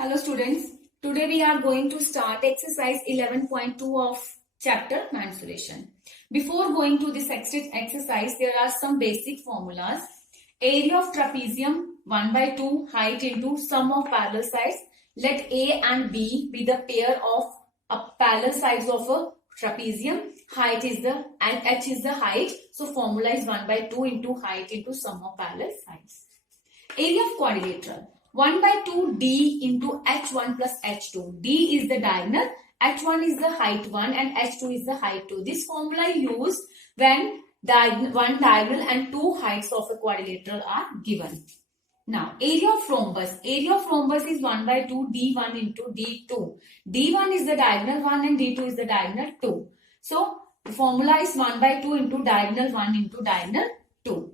Hello students, today we are going to start exercise 11.2 of chapter mensuration. Before going to this exercise, there are some basic formulas. Area of trapezium 1 by 2 height into sum of parallel sides. Let A and B be the pair of parallel sides of a trapezium. Height is the and H is the height. So formula is 1 by 2 into height into sum of parallel sides. Area of quadrilateral 1 by 2 D into H1 plus H2. D is the diagonal, H1 is the height 1 and H2 is the height 2. This formula used when one diagonal and two heights of a quadrilateral are given. Now, area of rhombus. Area of rhombus is 1 by 2 D1 into D2. D1 is the diagonal 1 and D2 is the diagonal 2. So, the formula is 1 by 2 into diagonal 1 into diagonal 2.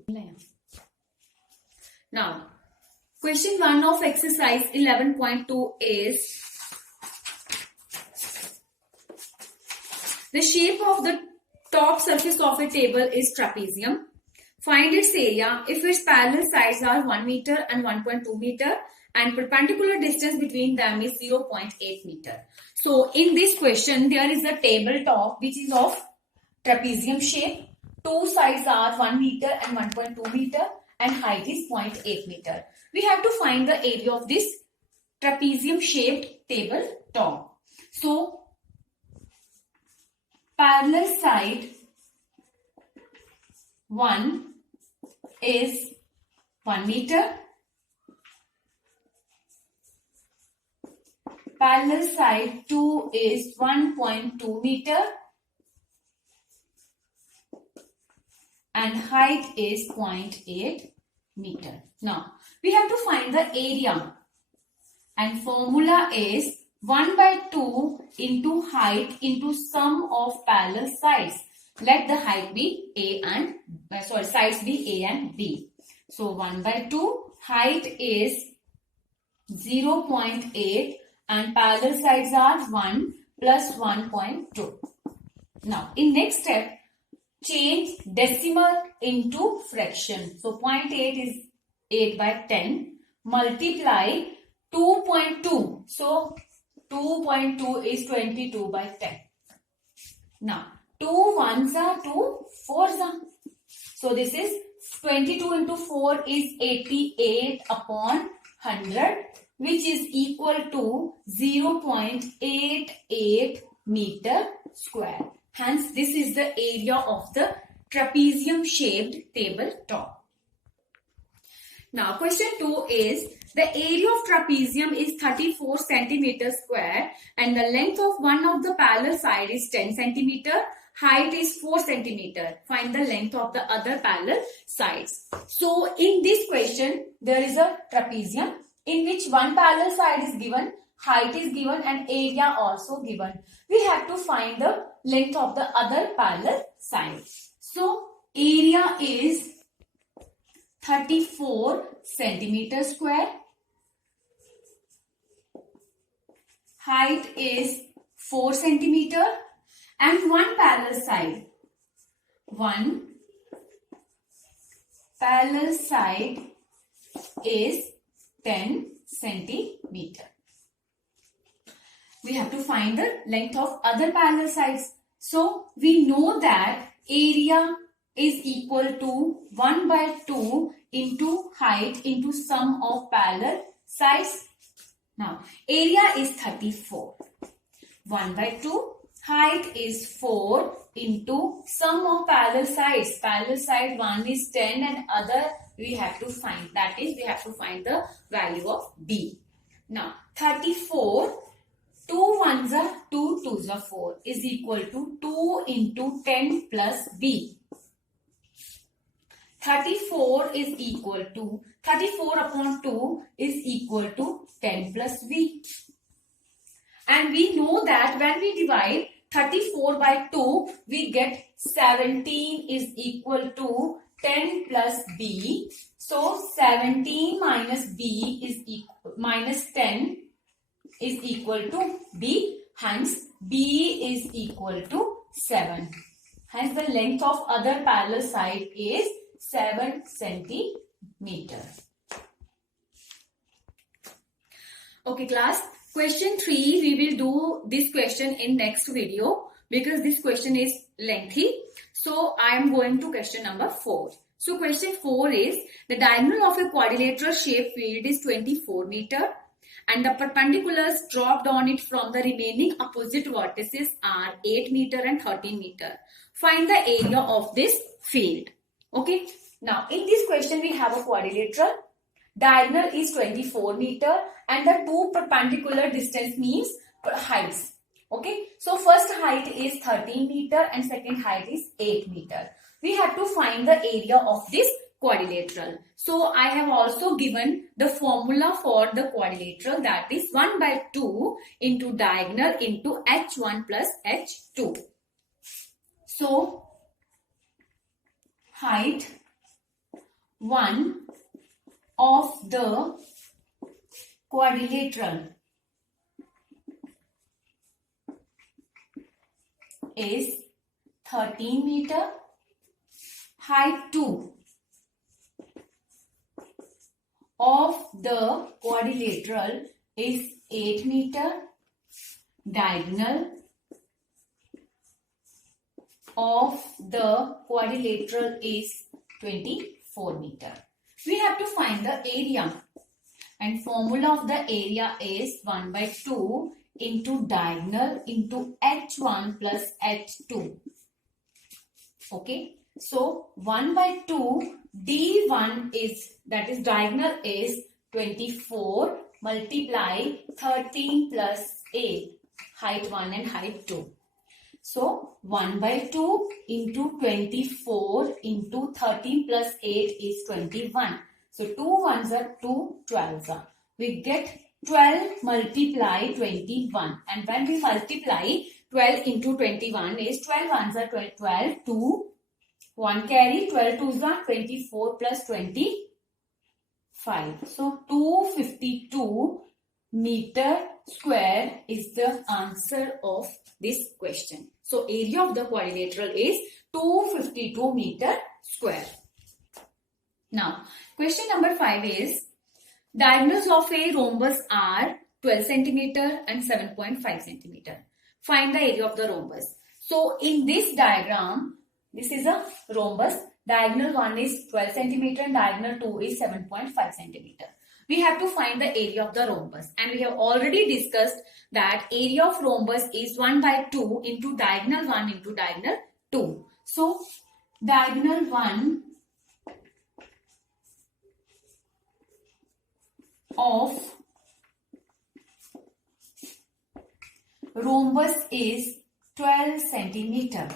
Now, question 1 of exercise 11.2 is the shape of the top surface of a table is trapezium. Find its area if its parallel sides are 1 meter and 1.2 meter and perpendicular distance between them is 0.8 meter. So, in this question, there is a tabletop which is of trapezium shape. Two sides are 1 meter and 1.2 meter and height is 0.8 meter. We have to find the area of this trapezium shaped tabletop. So, parallel side 1 is 1 meter. Parallel side 2 is 1.2 meter. And height is 0.8 meter. Now, we have to find the area. And formula is 1 by 2 into height into sum of parallel sides. Let the height be sides be A and B. So, 1 by 2, height is 0.8 and parallel sides are 1 plus 1.2. Now, in next step, change decimal into fraction. So, 0.8 is 8 by 10. Multiply 2.2. So, 2.2 is 22 by 10. Now, 2 ones are 2 fours are. So, this is 22 into 4 is 88 upon 100 which is equal to 0.88 meter square. Hence, this is the area of the trapezium shaped tabletop. Now, question 2 is the area of trapezium is 34 centimeters square and the length of one of the parallel side is 10 centimeter. Height is 4 centimeter. Find the length of the other parallel sides. So, in this question, there is a trapezium in which one parallel side is given, height is given and area also given. We have to find the length of the other parallel side. So, area is 34 centimeters square. Height is 4 centimeter and one parallel side. One parallel side is 10 centimeter. We have to find the length of other parallel sides. So, we know that area is equal to 1 by 2 into height into sum of parallel sides. Now, area is 34. 1 by 2, height is 4 into sum of parallel sides. Parallel side 1 is 10 and other we have to find. That is, we have to find the value of B. Now, 34, 2 ones are 2 twos are 4 is equal to 2 into 10 plus B. 34 is equal to 34 upon 2 is equal to 10 plus B. And we know that when we divide 34 by 2, we get 17 is equal to 10 plus B. So, 17 minus B is equal, minus 10 is equal to B. Hence, B is equal to 7. Hence, the length of other parallel side is 7 centimeter. Okay, class. Question 3, we will do this question in next video because this question is lengthy. So I am going to question number 4. So question 4 is the diagonal of a quadrilateral shaped field is 24 meter and the perpendiculars dropped on it from the remaining opposite vertices are 8 meter and 13 meter. Find the area of this field. Okay. Now in this question we have a quadrilateral. Diagonal is 24 meter and the two perpendicular distance means heights. Okay. So first height is 13 meter and second height is 8 meter. We have to find the area of this quadrilateral. So I have also given the formula for the quadrilateral, that is 1 by 2 into diagonal into h1 plus h2. So height 1 of the quadrilateral is 13 meter. Height 2 of the quadrilateral is 8 meter. Diagonal of the quadrilateral is 24 meter. We have to find the area, and formula of the area is 1 by 2 into diagonal into h1 plus h2. Okay. So 1 by 2 d1 is, that is diagonal is 24 multiply 13 plus 8, height 1 and height 2. So 1 by 2 into 24 into 13 plus 8 is 21. So 2 ones are 2 12s are. We get 12 multiply 21, and when we multiply 12 into 21 is 12 ones are 12, 2 1 carry, 12 twos are 24 plus 25. So 252 meter square is the answer of this question. So area of the quadrilateral is 252 meter square. Now question number 5 is diagonals of a rhombus are 12 centimeter and 7.5 centimeter. Find the area of the rhombus. So in this diagram, this is a rhombus. Diagonal 1 is 12 centimeter and diagonal 2 is 7.5 centimeter. We have to find the area of the rhombus, and we have already discussed that area of rhombus is 1 by 2 into diagonal 1 into diagonal 2. So diagonal 1 of rhombus is 12 centimeter.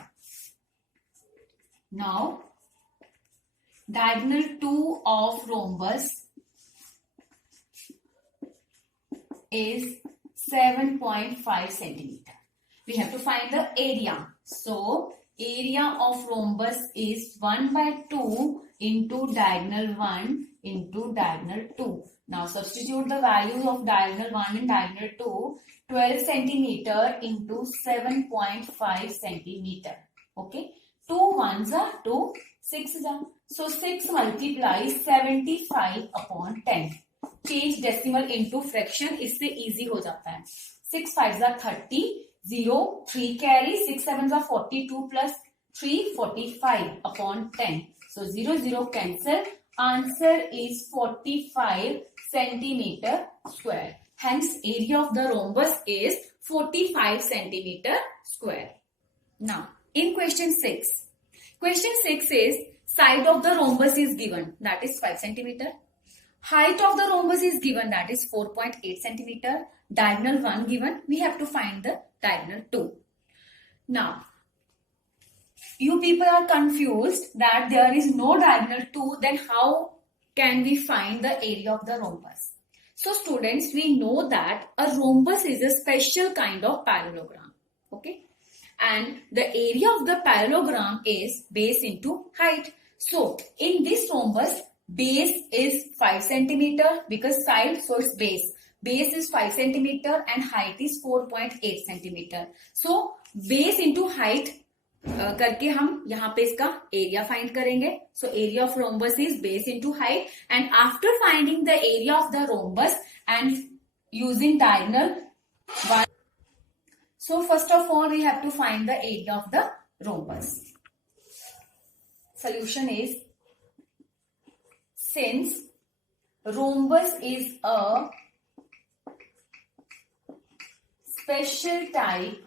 Now, diagonal 2 of rhombus is 7.5 centimeter. We have to find the area. So, area of rhombus is 1 by 2 into diagonal 1 into diagonal 2. Now, substitute the values of diagonal 1 and diagonal 2. 12 centimeter into 7.5 centimeter. Okay. 2 ones are 2, 6 are. So 6 multiplies 75 upon 10. Change decimal into fraction, इससे easy हो जाता है. 6 5s are 30, 0, 3 carry, 6 7s are 42 plus 3, 45 upon 10. So 0 0 cancel. Answer is 45 centimeter square. Hence area of the rhombus is 45 centimeter square. Now in question 6. Question 6 is side of the rhombus is given, that is 5 centimeter. Height of the rhombus is given, that is 4.8 centimeter. Diagonal 1 given. We have to find the diagonal 2. Now, you people are confused that there is no diagonal 2. Then how can we find the area of the rhombus? So students, we know that a rhombus is a special kind of parallelogram. Okay. And the area of the parallelogram is base into height. So in this rhombus, base is 5 centimeter because side, so it's base. Base is 5 centimeter and height is 4.8 centimeter. So base into height करके हम यहाँ पे इसका area find करेंगे. So area of rhombus is base into height, and after finding the area of the rhombus and using diagonal 1. So first of all, we have to find the area of the rhombus. Solution is, since rhombus is a special type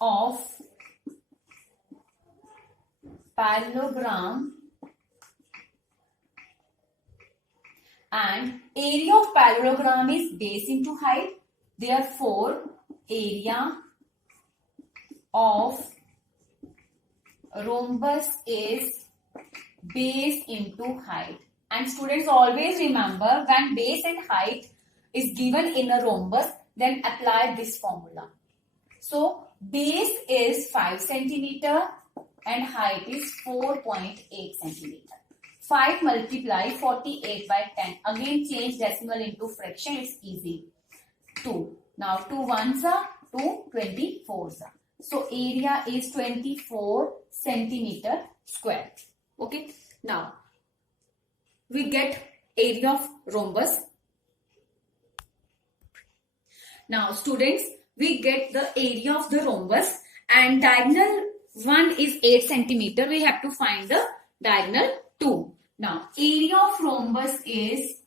of parallelogram and area of parallelogram is base into height, therefore area of rhombus is base into height. And students, always remember, when base and height is given in a rhombus, then apply this formula. So base is 5 centimeter and height is 4.8 centimeter. 5 multiply 48 by 10. Again change decimal into fraction, it's easy. 2. Now 2 ones are 2, 24s are. So area is 24 centimeter square. Okay. Now we get area of rhombus. Now students, we get the area of the rhombus and diagonal 1 is 8 centimeter. We have to find the diagonal 2. Now area of rhombus is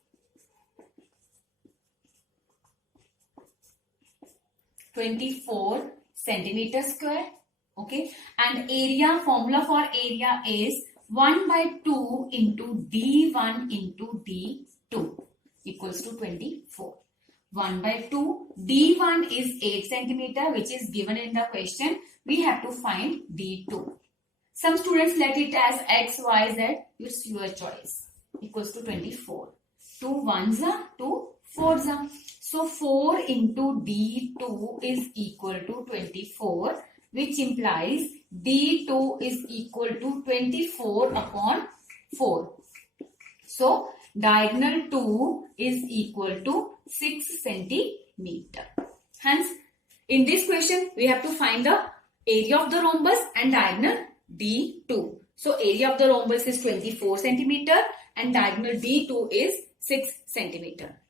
24 centimeter square. Okay, and area, formula for area is 1 by 2 into d1 into d2 equals to 24. 1 by 2, d1 is 8 centimeter, which is given in the question. We have to find d2. Some students let it as x, y, z. It's your choice. Equals to 24. 2 ones are 2 fours are. So 4 into d2 is equal to 24, which implies d2 is equal to 24 upon 4. So diagonal 2 is equal to 6 centimeter. Hence, in this question, we have to find the area of the rhombus and diagonal d2. So area of the rhombus is 24 centimeter and diagonal d2 is 6 centimeter.